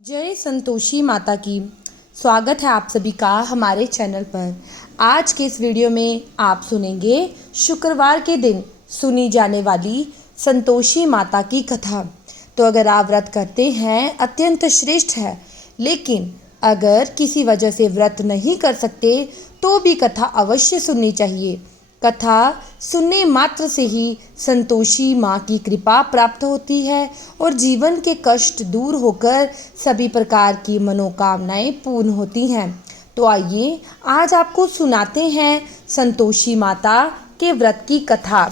जय संतोषी माता की। स्वागत है आप सभी का हमारे चैनल पर। आज के इस वीडियो में आप सुनेंगे शुक्रवार के दिन सुनी जाने वाली संतोषी माता की कथा। तो अगर आप व्रत करते हैं अत्यंत श्रेष्ठ है, लेकिन अगर किसी वजह से व्रत नहीं कर सकते तो भी कथा अवश्य सुननी चाहिए। कथा सुनने मात्र से ही संतोषी माँ की कृपा प्राप्त होती है और जीवन के कष्ट दूर होकर सभी प्रकार की मनोकामनाएं पूर्ण होती हैं। तो आइए आज आपको सुनाते हैं संतोषी माता के व्रत की कथा।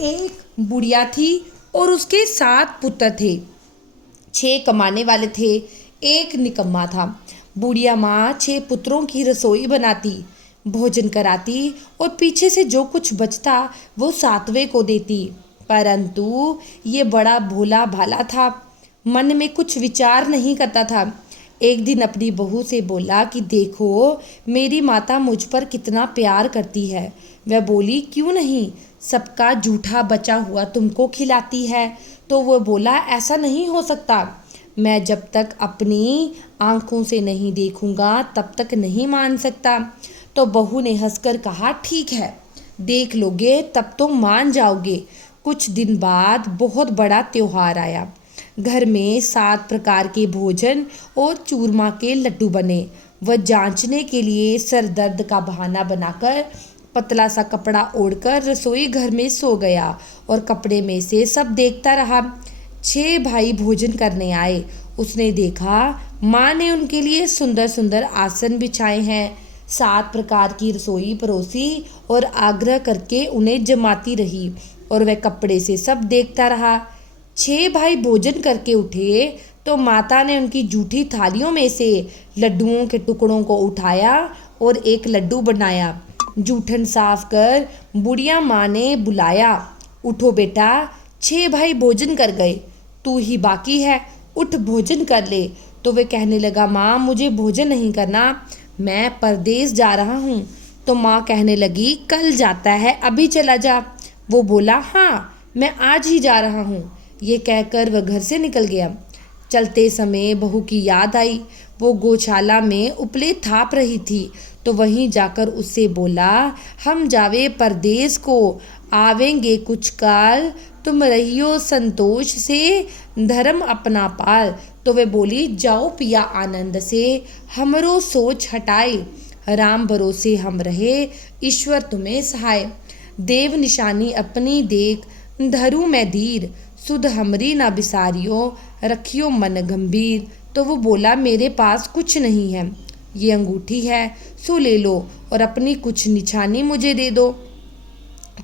एक बुढ़िया थी और उसके 7 पुत्र थे। 6 कमाने वाले थे, एक निकम्मा था। बुढ़िया माँ 6 पुत्रों की रसोई बनाती, भोजन कराती और पीछे से जो कुछ बचता वो 7वें को देती। परंतु ये बड़ा भोला भाला था, मन में कुछ विचार नहीं करता था। एक दिन अपनी बहू से बोला कि देखो मेरी माता मुझ पर कितना प्यार करती है। वह बोली क्यों नहीं, सबका जूठा बचा हुआ तुमको खिलाती है। तो वो बोला ऐसा नहीं हो सकता, मैं जब तक अपनी आंखों से नहीं देखूंगा तब तक नहीं मान सकता। तो बहू ने हंसकर कहा ठीक है, देख लोगे तब तो मान जाओगे। कुछ दिन बाद बहुत बड़ा त्योहार आया। घर में 7 प्रकार के भोजन और चूरमा के लड्डू बने। वह जांचने के लिए सर दर्द का बहाना बनाकर पतला सा कपड़ा ओढ़कर रसोई घर में सो गया और कपड़े में से सब देखता रहा। 6 भाई भोजन करने आए। उसने देखा माँ ने उनके लिए सुंदर सुंदर आसन बिछाए हैं। 7 प्रकार की रसोई परोसी और आग्रह करके उन्हें जमाती रही और वह कपड़े से सब देखता रहा। 6 भाई भोजन करके उठे तो माता ने उनकी जूठी थालियों में से लड्डुओं के टुकड़ों को उठाया और एक लड्डू बनाया। जूठन साफ कर बुढ़िया माँ ने बुलाया, उठो बेटा, 6 भाई भोजन कर गए, तू ही बाकी है, उठ भोजन कर ले। तो वे कहने लगा माँ मुझे भोजन नहीं करना, मैं परदेश जा रहा हूँ। तो माँ कहने लगी कल जाता है, अभी चला जा। वो बोला हाँ मैं आज ही जा रहा हूँ। ये कहकर वह घर से निकल गया। चलते समय बहू की याद आई। वो गौशाला में उपले थाप रही थी तो वहीं जाकर उससे बोला हम जावे परदेश को, आवेंगे कुछ काल, तुम रहियो संतोष से, धर्म अपना पाल। तो वे बोली जाओ पिया आनंद से, हमरो सोच हटाए, राम भरोसे हम रहे, ईश्वर तुम्हें सहाय। देव निशानी अपनी देख, धरू मैं धीर, सुध हमरी ना बिसारियो, रखियो मन गंभीर। तो वो बोला मेरे पास कुछ नहीं है, ये अंगूठी है सो ले लो और अपनी कुछ निशानी मुझे दे दो।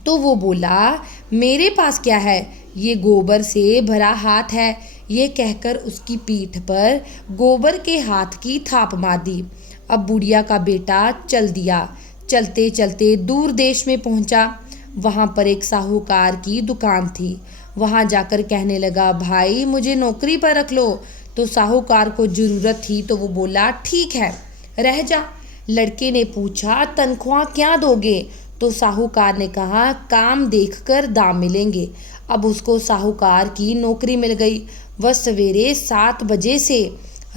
तो वो बोला मेरे पास क्या है, ये गोबर से भरा हाथ है। ये कहकर उसकी पीठ पर गोबर के हाथ की थाप मार दी। अब बुढ़िया का बेटा चल दिया। चलते चलते दूर देश में पहुंचा। वहां पर एक साहूकार की दुकान थी। वहां जाकर कहने लगा भाई मुझे नौकरी पर रख लो। तो साहूकार को जरूरत थी तो वो बोला ठीक है रह जा। लड़के ने पूछा तनख्वाह क्या दोगे? तो साहूकार ने कहा काम देखकर दाम मिलेंगे। अब उसको साहूकार की नौकरी मिल गई। वह सवेरे 7 बजे से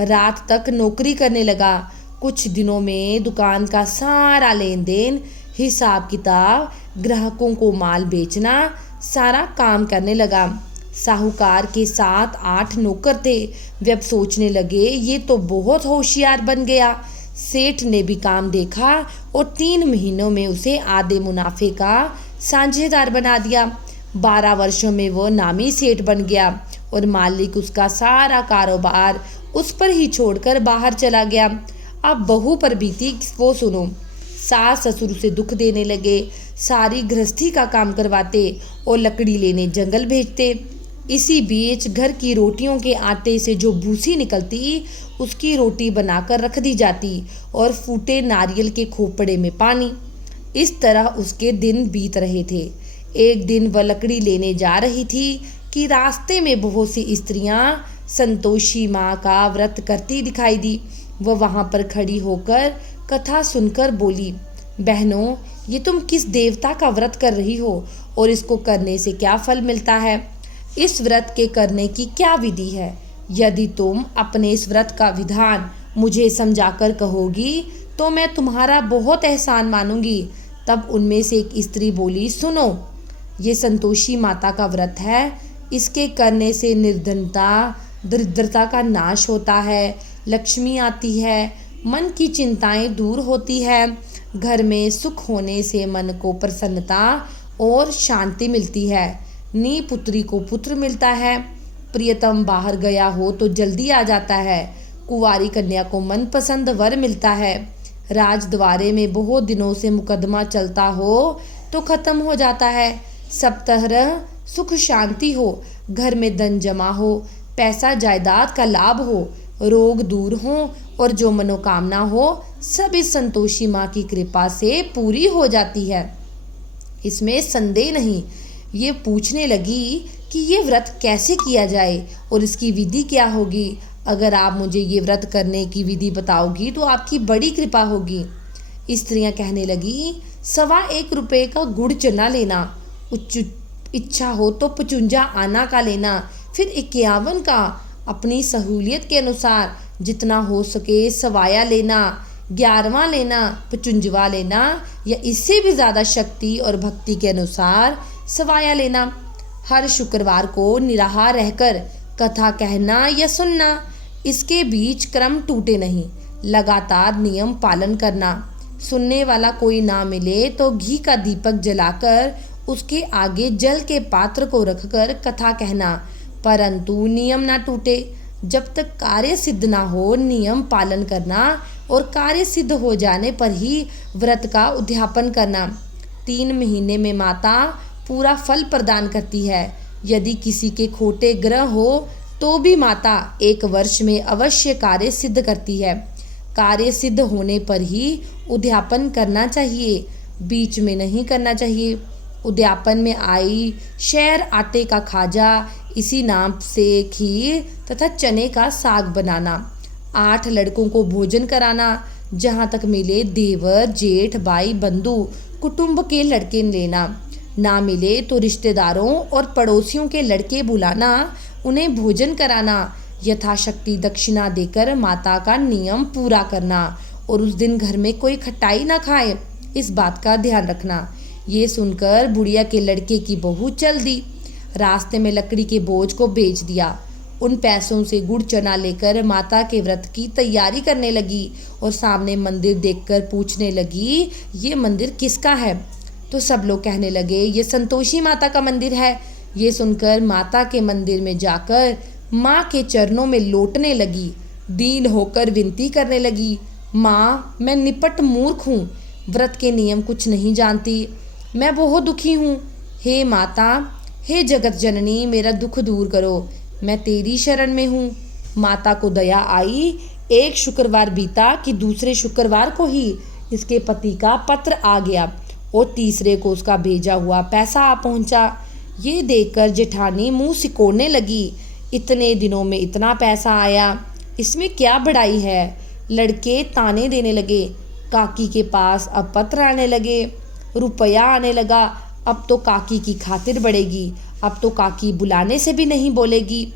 रात तक नौकरी करने लगा। कुछ दिनों में दुकान का सारा लेन देन, हिसाब किताब, ग्राहकों को माल बेचना, सारा काम करने लगा। साहूकार के 7-8 नौकर थे। वे अब सोचने लगे ये तो बहुत होशियार बन गया। सेठ ने भी काम देखा और 3 महीनों में उसे आधे मुनाफे का साझेदार बना दिया। 12 वर्षों में वो नामी सेठ बन गया और मालिक उसका सारा कारोबार उस पर ही छोड़कर बाहर चला गया। अब बहू पर बीती वो सुनो। सास ससुर उसे दुख देने लगे, सारी गृहस्थी का काम करवाते और लकड़ी लेने जंगल भेजते। इसी बीच घर की रोटियों के आटे से जो भूसी निकलती उसकी रोटी बनाकर रख दी जाती और फूटे नारियल के खोपड़े में पानी। इस तरह उसके दिन बीत रहे थे। एक दिन वह लकड़ी लेने जा रही थी कि रास्ते में बहुत सी स्त्रियां संतोषी माँ का व्रत करती दिखाई दी। वह वहां पर खड़ी होकर कथा सुनकर बोली बहनों ये तुम किस देवता का व्रत कर रही हो और इसको करने से क्या फल मिलता है? इस व्रत के करने की क्या विधि है? यदि तुम अपने इस व्रत का विधान मुझे समझाकर कहोगी तो मैं तुम्हारा बहुत एहसान मानूंगी। तब उनमें से एक स्त्री बोली, सुनो, ये संतोषी माता का व्रत है। इसके करने से निर्धनता दरिद्रता का नाश होता है, लक्ष्मी आती है, मन की चिंताएं दूर होती है, घर में सुख होने से मन को प्रसन्नता और शांति मिलती है, नी पुत्री को पुत्र मिलता है, प्रियतम बाहर गया हो तो जल्दी आ जाता है, कुंवारी कन्या को मनपसंद वर मिलता है, राजद्वारे में बहुत दिनों से मुकदमा चलता हो तो खत्म हो जाता है, सब तरह सुख शांति हो, घर में धन जमा हो, पैसा जायदाद का लाभ हो, रोग दूर हो और जो मनोकामना हो सब इस संतोषी माँ की कृपा से पूरी हो जाती है। इसमें संदेह नहीं। ये पूछने लगी कि ये व्रत कैसे किया जाए और इसकी विधि क्या होगी। अगर आप मुझे ये व्रत करने की विधि बताओगी तो आपकी बड़ी कृपा होगी। स्त्रियां कहने लगी, 1.25 रुपये का गुड़ चना लेना, इच्छा हो तो 55 आना का लेना, फिर 51 का, अपनी सहूलियत के अनुसार जितना हो सके सवाया लेना, 11वां लेना, 55वां लेना या इससे भी ज़्यादा शक्ति और भक्ति के अनुसार सवाया लेना। हर शुक्रवार को निराहार रहकर कथा कहना या सुनना, इसके बीच क्रम टूटे नहीं, लगातार नियम पालन करना। सुनने वाला कोई ना मिले तो घी का दीपक जलाकर उसके आगे जल के पात्र को रखकर कथा कहना, परंतु नियम ना टूटे। जब तक कार्य सिद्ध ना हो नियम पालन करना और कार्य सिद्ध हो जाने पर ही व्रत का उद्यापन करना। 3 महीने में माता पूरा फल प्रदान करती है। यदि किसी के खोटे ग्रह हो तो भी माता 1 वर्ष में अवश्य कार्य सिद्ध करती है। कार्य सिद्ध होने पर ही उद्यापन करना चाहिए, बीच में नहीं करना चाहिए। उद्यापन में आई शहर आटे का खाजा, इसी नाम से खीर तथा चने का साग बनाना, 8 लड़कों को भोजन कराना, जहाँ तक मिले देवर जेठ भाई बंधु कुटुंब के लड़के लेना, ना मिले तो रिश्तेदारों और पड़ोसियों के लड़के बुलाना, उन्हें भोजन कराना, यथाशक्ति दक्षिणा देकर माता का नियम पूरा करना और उस दिन घर में कोई खटाई ना खाए, इस बात का ध्यान रखना। ये सुनकर बुढ़िया के लड़के की बहू चल दी, रास्ते में लकड़ी के बोझ को बेच दिया। उन पैसों से गुड़ चना लेकर माता के व्रत की तैयारी करने लगी और सामने मंदिर देखकर पूछने लगी, ये मंदिर किसका है? तो सब लोग कहने लगे, ये संतोषी माता का मंदिर है। ये सुनकर माता के मंदिर में जाकर माँ के चरणों में लोटने लगी, दीन होकर विनती करने लगी, माँ मैं निपट मूर्ख हूँ, व्रत के नियम कुछ नहीं जानती, मैं बहुत दुखी हूँ। हे माता, हे जगत जननी, मेरा दुख दूर करो, मैं तेरी शरण में हूँ। माता को दया आई। एक शुक्रवार बीता कि दूसरे शुक्रवार को ही इसके पति का पत्र आ गया और तीसरे को उसका भेजा हुआ पैसा आ पहुँचा। ये देखकर जेठानी मुंह सिकोड़ने लगी, इतने दिनों में इतना पैसा आया, इसमें क्या बड़ाई है। लड़के ताने देने लगे, काकी के पास अब पत्र आने लगे, रुपया आने लगा, अब तो काकी की खातिर बढ़ेगी, अब तो काकी बुलाने से भी नहीं बोलेगी।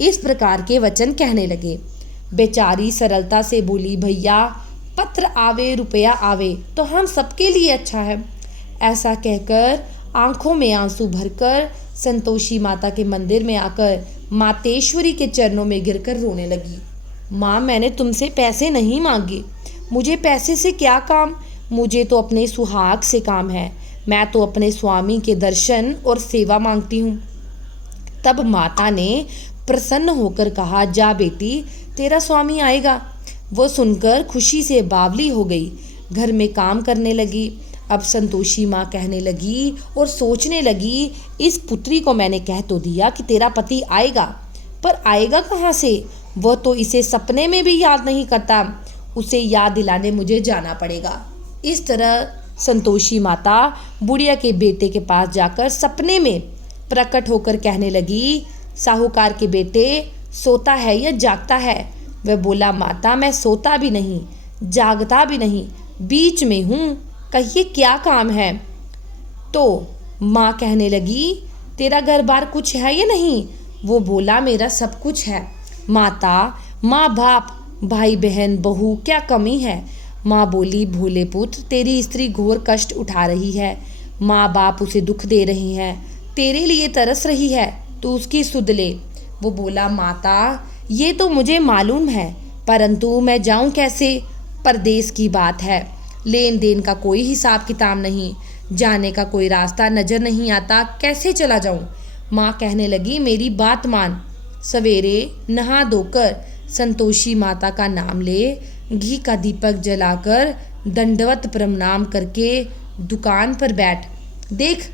इस प्रकार के वचन कहने लगे। बेचारी सरलता से बोली, भैया पत्र आवे रुपया आवे तो हम सबके लिए अच्छा है। ऐसा कहकर आंखों में आंसू भरकर संतोषी माता के मंदिर में आकर मातेश्वरी के चरणों में गिरकर रोने लगी। माँ, मैंने तुमसे पैसे नहीं मांगे, मुझे पैसे से क्या काम, मुझे तो अपने सुहाग से काम है, मैं तो अपने स्वामी के दर्शन और सेवा मांगती हूँ। तब माता ने प्रसन्न होकर कहा, जा बेटी, तेरा स्वामी आएगा। वो सुनकर खुशी से बावली हो गई, घर में काम करने लगी। अब संतोषी माँ कहने लगी और सोचने लगी, इस पुत्री को मैंने कह तो दिया कि तेरा पति आएगा, पर आएगा कहाँ से? वह तो इसे सपने में भी याद नहीं करता, उसे याद दिलाने मुझे जाना पड़ेगा। इस तरह संतोषी माता बुढ़िया के बेटे के पास जाकर सपने में प्रकट होकर कहने लगी, साहूकार के बेटे सोता है या जागता है? वह बोला, माता मैं सोता भी नहीं जागता भी नहीं, बीच में हूँ, कहिए क्या काम है? तो माँ कहने लगी, तेरा घर बार कुछ है या नहीं? वो बोला, मेरा सब कुछ है, माता, माँ बाप, भाई बहन, बहू, क्या कमी है? माँ बोली, भोले पुत्र, तेरी स्त्री घोर कष्ट उठा रही है। माँ बाप उसे दुख दे रही हैं, तेरे लिए तरस रही है, तू उसकी सुध ले। वो बोला, माता, ये तो मुझे मालूम है, परंतु मैं जाऊं कैसे? परदेश की बात है, लेन देन का कोई हिसाब किताब नहीं, जाने का कोई रास्ता नजर नहीं आता, कैसे चला जाऊं? माँ कहने लगी, मेरी बात मान, सवेरे नहा धोकर संतोषी माता का नाम ले, घी का दीपक जलाकर दंडवत प्रणाम करके दुकान पर बैठ। देख,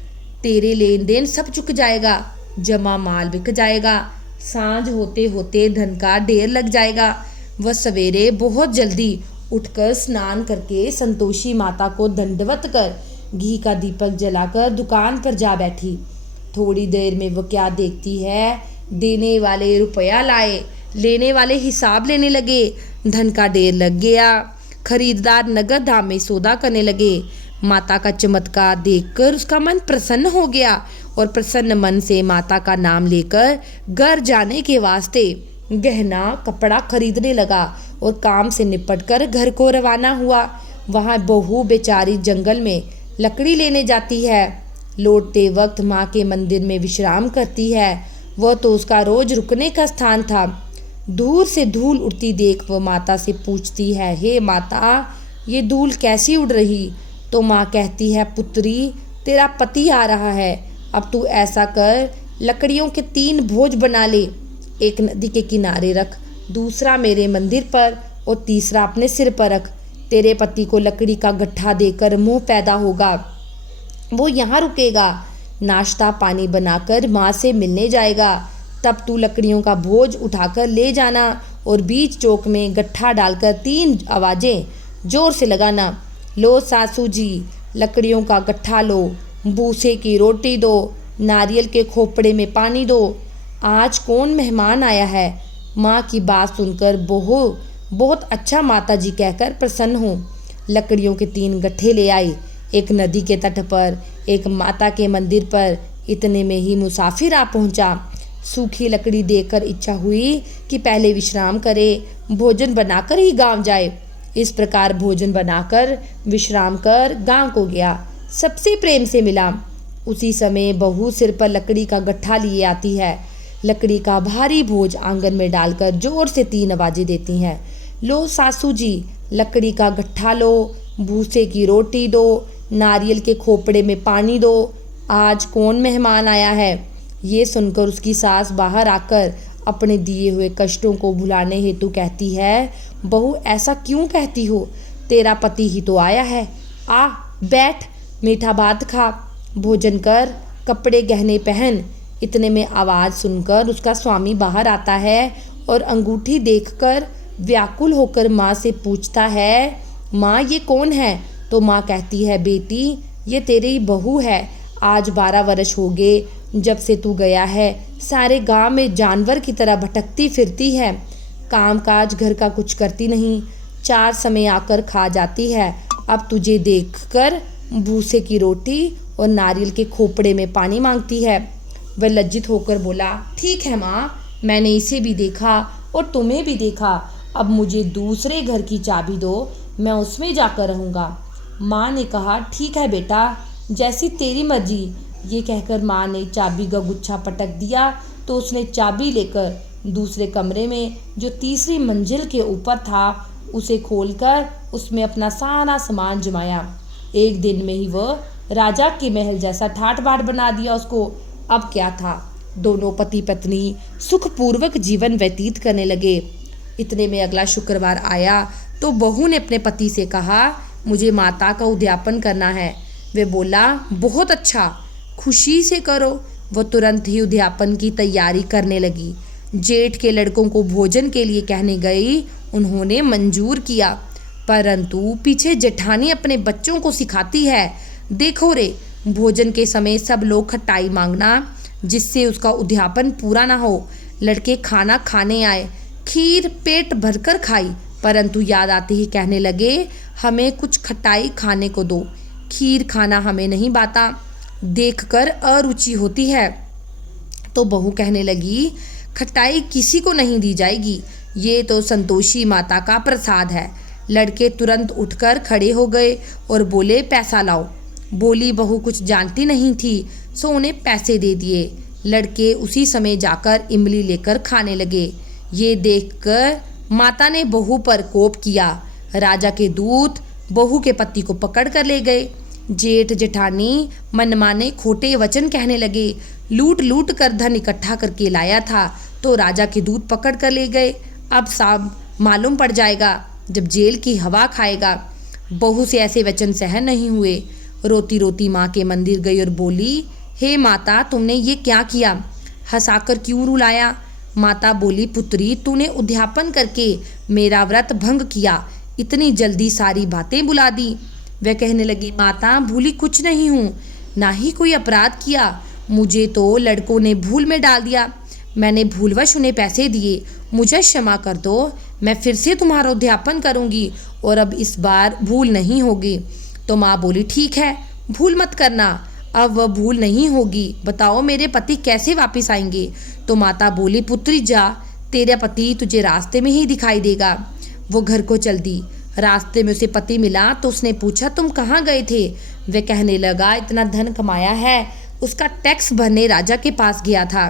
तेरे लेन देन सब चुक जाएगा, जमा माल बिक जाएगा, सांझ होते होते धन का ढेर लग जाएगा। वह सवेरे बहुत जल्दी उठकर स्नान करके संतोषी माता को दंडवत कर घी का दीपक जलाकर दुकान पर जा बैठी। थोड़ी देर में वह क्या देखती है, देने वाले रुपया लाए, लेने वाले हिसाब लेने लगे, धन का ढेर लग गया। खरीदार नगद दाम में सौदा करने लगे। माता का चमत्कार देखकर उसका मन प्रसन्न हो गया और प्रसन्न मन से माता का नाम लेकर घर जाने के वास्ते गहना कपड़ा खरीदने लगा और काम से निपटकर घर को रवाना हुआ। वहाँ बहू बेचारी जंगल में लकड़ी लेने जाती है। लौटते वक्त माँ के मंदिर में विश्राम करती है। वह तो उसका रोज रुकने का स्थान था। दूर से धूल उड़ती देख वह माता से पूछती है, हे माता, ये धूल कैसी उड़ रही? तो माँ कहती है, पुत्री, तेरा पति आ रहा है, अब तू ऐसा कर, लकड़ियों के 3 भोज बना ले, एक नदी के किनारे रख, दूसरा मेरे मंदिर पर और तीसरा अपने सिर पर रख। तेरे पति को लकड़ी का गट्ठा देकर मोह पैदा होगा, वो यहाँ रुकेगा, नाश्ता पानी बनाकर माँ से मिलने जाएगा। तब तू लकड़ियों का बोझ उठाकर ले जाना और बीच चौक में गट्ठा डालकर 3 आवाज़ें जोर से लगाना, लो सासू जी, लकड़ियों का गट्ठा लो, भूसे की रोटी दो, नारियल के खोपड़े में पानी दो, आज कौन मेहमान आया है? माँ की बात सुनकर बहू बहुत अच्छा माता जी कहकर प्रसन्न हूँ। लकड़ियों के 3 गट्ठे ले आई, एक नदी के तट पर, एक माता के मंदिर पर। इतने में ही मुसाफिर आ पहुँचा। सूखी लकड़ी देखकर इच्छा हुई कि पहले विश्राम करे, भोजन बनाकर ही गांव जाए। इस प्रकार भोजन बनाकर विश्राम कर गांव को गया, सबसे प्रेम से मिला। उसी समय बहू सिर पर लकड़ी का गट्ठा लिए आती है। लकड़ी का भारी बोझ आंगन में डालकर जोर से 3 आवाजें देती हैं, लो सासू जी, लकड़ी का गट्ठा लो, भूसे की रोटी दो, नारियल के खोपड़े में पानी दो, आज कौन मेहमान आया है? ये सुनकर उसकी सास बाहर आकर अपने दिए हुए कष्टों को भुलाने हेतु कहती है, बहू ऐसा क्यों कहती हो? तेरा पति ही तो आया है, आ बैठ, मीठा भात खा, भोजन कर, कपड़े गहने पहन। इतने में आवाज़ सुनकर उसका स्वामी बाहर आता है और अंगूठी देखकर व्याकुल होकर माँ से पूछता है, माँ ये कौन है? तो माँ कहती है, बेटी ये तेरी बहू है, आज 12 वर्ष हो गए जब से तू गया है, सारे गांव में जानवर की तरह भटकती फिरती है, काम काज घर का कुछ करती नहीं, 4 समय आकर खा जाती है। अब तुझे देखकर भूसे की रोटी और नारियल के खोपड़े में पानी मांगती है। वह लज्जित होकर बोला, ठीक है माँ, मैंने इसे भी देखा और तुम्हें भी देखा, अब मुझे दूसरे घर की चाबी दो, मैं उसमें जाकर रहूँगा। माँ ने कहा, ठीक है बेटा, जैसी तेरी मर्जी। ये कहकर माँ ने चाबी का गुच्छा पटक दिया तो उसने चाबी लेकर दूसरे कमरे में जो तीसरी मंजिल के ऊपर था उसे खोलकर उसमें अपना सारा सामान जमाया। एक दिन में ही वह राजा के महल जैसा ठाट बाट बना दिया उसको। अब क्या था, दोनों पति पत्नी सुखपूर्वक जीवन व्यतीत करने लगे। इतने में अगला शुक्रवार आया तो बहू ने अपने पति से कहा, मुझे माता का उद्यापन करना है। वे बोला, बहुत अच्छा, खुशी से करो। वह तुरंत ही उद्यापन की तैयारी करने लगी। जेठ के लड़कों को भोजन के लिए कहने गई, उन्होंने मंजूर किया, परंतु पीछे जेठानी अपने बच्चों को सिखाती है, देखो रे, भोजन के समय सब लोग खटाई मांगना जिससे उसका उद्यापन पूरा ना हो। लड़के खाना खाने आए, खीर पेट भरकर खाई, परंतु याद आते ही कहने लगे, हमें कुछ खटाई खाने को दो, खीर खाना हमें नहीं बाता, देखकर अरुचि होती है। तो बहू कहने लगी, खटाई किसी को नहीं दी जाएगी। ये तो संतोषी माता का प्रसाद है। लड़के तुरंत उठकर खड़े हो गए और बोले, पैसा लाओ। बोली बहू कुछ जानती नहीं थी, सो उन्हें पैसे दे दिए। लड़के उसी समय जाकर इमली लेकर खाने लगे। ये देखकर माता ने बहू पर कोप किया। राजा के दूत बहू के पति को पकड़ कर ले गए। जेठ जेठानी मनमाने खोटे वचन कहने लगे। लूट लूट कर धन इकट्ठा करके लाया था तो राजा के दूत पकड़ कर ले गए। अब सब मालूम पड़ जाएगा जब जेल की हवा खाएगा। बहू से ऐसे वचन सहन नहीं हुए। रोती रोती माँ के मंदिर गई और बोली, हे माता, तुमने ये क्या किया? हंसाकर क्यों रुलाया? माता बोली, पुत्री, तूने उद्यापन करके मेरा व्रत भंग किया, इतनी जल्दी सारी बातें बुला दी। वह कहने लगी, माता, भूली कुछ नहीं हूँ, ना ही कोई अपराध किया। मुझे तो लड़कों ने भूल में डाल दिया। मैंने भूलवश उन्हें पैसे दिए, मुझे क्षमा कर दो। मैं फिर से तुम्हारा उद्यापन करूँगी और अब इस बार भूल नहीं होगी। तो माँ बोली, ठीक है, भूल मत करना, अब वह भूल नहीं होगी। बताओ मेरे पति कैसे वापस आएंगे? तो माता बोली, पुत्री जा, तेरा पति तुझे रास्ते में ही दिखाई देगा। वो घर को चल दी। रास्ते में उसे पति मिला तो उसने पूछा, तुम कहाँ गए थे? वह कहने लगा, इतना धन कमाया है उसका टैक्स भरने राजा के पास गया था।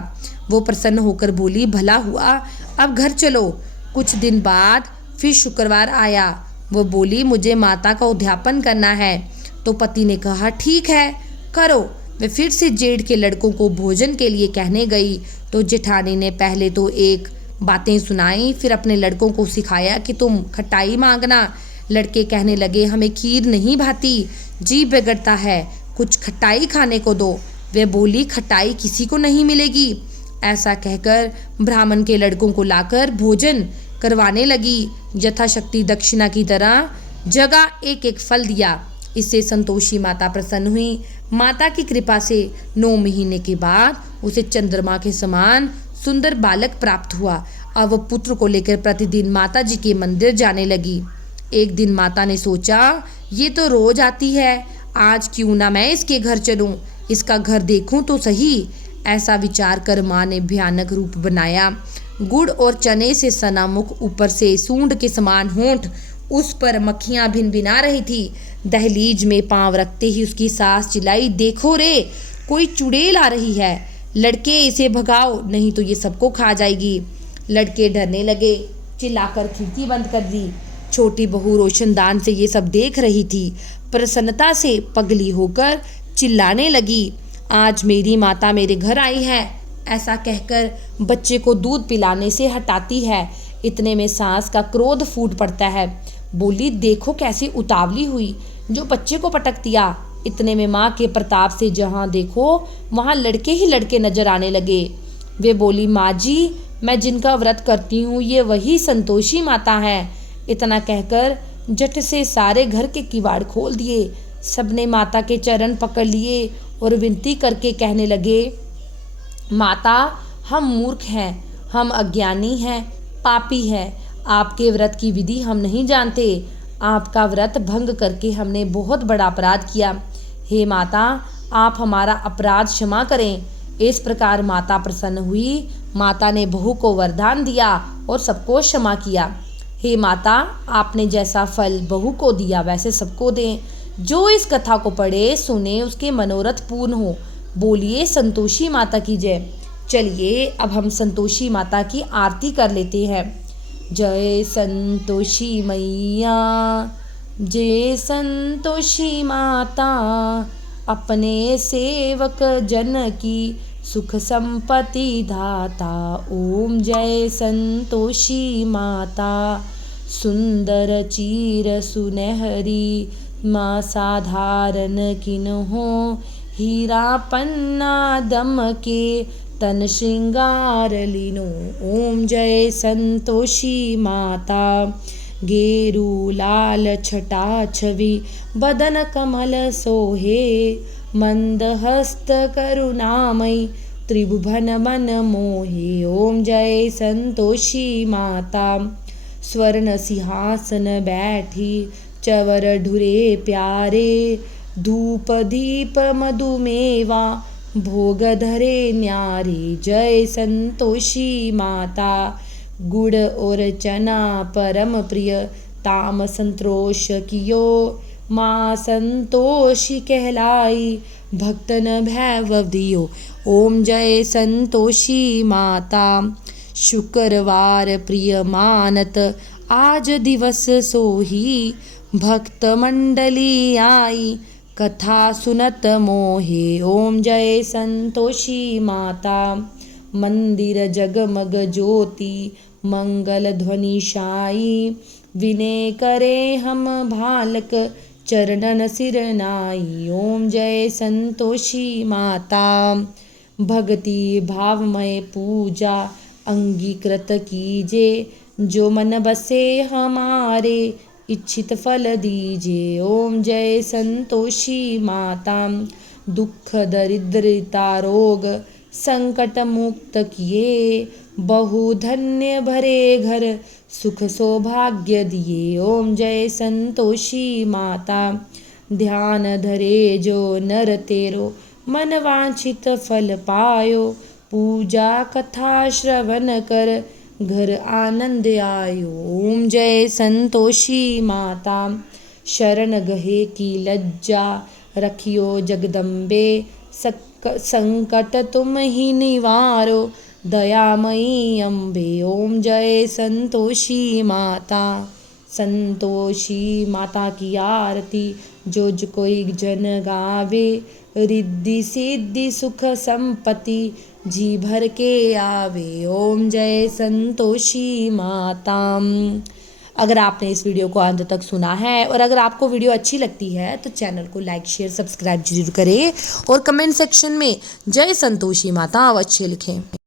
वो प्रसन्न होकर बोली, भला हुआ, अब घर चलो। कुछ दिन बाद फिर शुक्रवार आया। वो बोली, मुझे माता का उद्यापन करना है। तो पति ने कहा, ठीक है, करो। वे फिर से जेठ के लड़कों को भोजन के लिए कहने गई तो जेठानी ने पहले तो एक बातें सुनाई, फिर अपने लड़कों को सिखाया कि तुम खटाई मांगना। लड़के कहने लगे, हमें खीर नहीं भाती, जी बिगड़ता है, कुछ खटाई खाने को दो। वे बोली, खटाई किसी को नहीं मिलेगी। ऐसा कहकर ब्राह्मण के लड़कों को लाकर भोजन करवाने लगी। यथाशक्ति दक्षिणा की तरह जगह एक एक फल दिया। इससे संतोषी माता प्रसन्न हुई। माता की कृपा से 9 महीने के बाद उसे चंद्रमा के समान सुंदर बालक प्राप्त हुआ। अब वह पुत्र को लेकर प्रतिदिन माता जी के मंदिर जाने लगी। एक दिन माता ने सोचा, ये तो रोज आती है, आज क्यों ना मैं इसके घर चलूं, इसका घर देखूं तो सही। ऐसा विचार कर माँ ने भयानक रूप बनाया। गुड़ और चने से सना मुख, ऊपर से सूंड के समान होंठ, उस पर मक्खियाँ भिनभिना रही थी। दहलीज में पांव रखते ही उसकी सास चिल्लाई, देखो रे, कोई चुड़ैल आ रही है, लड़के इसे भगाओ, नहीं तो ये सबको खा जाएगी। लड़के डरने लगे, चिल्लाकर खिड़की बंद कर दी। छोटी बहू रोशनदान से ये सब देख रही थी। प्रसन्नता से पगली होकर चिल्लाने लगी, आज मेरी माता मेरे घर आई है। ऐसा कहकर बच्चे को दूध पिलाने से हटाती है। इतने में सास का क्रोध फूट पड़ता है। बोली, देखो कैसी उतावली हुई, जो बच्चे को पटक दिया। इतने में माँ के प्रताप से जहाँ देखो वहाँ लड़के ही लड़के नजर आने लगे। वे बोली, माँ जी, मैं जिनका व्रत करती हूँ ये वही संतोषी माता है। इतना कहकर झट से सारे घर के किवाड़ खोल दिए। सबने माता के चरण पकड़ लिए और विनती करके कहने लगे, माता, हम मूर्ख हैं, हम अज्ञानी हैं, पापी हैं, आपके व्रत की विधि हम नहीं जानते। आपका व्रत भंग करके हमने बहुत बड़ा अपराध किया। हे माता, आप हमारा अपराध क्षमा करें। इस प्रकार माता प्रसन्न हुई। माता ने बहू को वरदान दिया और सबको क्षमा किया। हे माता, आपने जैसा फल बहू को दिया वैसे सबको दें। जो इस कथा को पढ़े सुने उसके मनोरथ पूर्ण हो। बोलिए संतोषी माता की जय। चलिए अब हम संतोषी माता की आरती कर लेते हैं। जय संतोषी मैया, जय संतोषी माता, अपने सेवक जन की सुख संपत्ति दाता। ओम जय संतोषी माता, सुंदर चीर सुनहरी, माँ साधारण किन्हों, हीरा पन्ना दम के, तन श्रृंगार लीनो। ओम जय संतोषी माता, गेरू लाल छटा छवि, बदन कमल सोहे, मंदहस्त करुणामयी, त्रिभुवन मन मोहे। ओम जय संतोषी माता, स्वर्ण सिंहासन बैठी, चवर ढुरे प्यारे, धूप दीप मधुमेवा, भोग धरे न्यारी जय संतोषी माता। गुड़ और चना परम प्रिय ताम संतोष कियो। माँ संतोषी कहलाई भक्तन भैभव दियो। ओम जय संतोषी माता। शुक्रवार प्रिय मानत आज दिवस सोही। भक्त मंडली आई कथा सुनत मोहे। ओम जय संतोषी माता। मंदिर जगमग ज्योति मंगल ध्वनि शाई। विनय करे हम भालक चरणन सिर नाई। ओम जय संतोषी माता। भक्ति भावमय पूजा अंगीकृत कीजे। जो मन बसे हमारे इच्छित फल दीजे। ओम जय संतोषी माता। दुख दरिद्रता रोग संकट मुक्त किए। बहु धन्य भरे घर सुख सौभाग्य दिए। ओम जय संतोषी माता। ध्यान धरे जो नर तेरो मन वांछित फल पायो। पूजा कथा श्रवण कर घर आनंद आयो। ओम जय संतोषी माता। शरण गहे की लज्जा रखियो जगदम्बे। संकट तुम ही निवारो दयामयी अम्बे। ओम जय संतोषी माता। संतोषी माता की आरती जो कोई जन गावे। रिद्धि सिद्धि सुख संपत्ति जी भर के आवे। ओम जय संतोषी माता। अगर आपने इस वीडियो को अंत तक सुना है और अगर आपको वीडियो अच्छी लगती है तो चैनल को लाइक शेयर सब्सक्राइब जरूर करें और कमेंट सेक्शन में जय संतोषी माता अवश्य लिखें।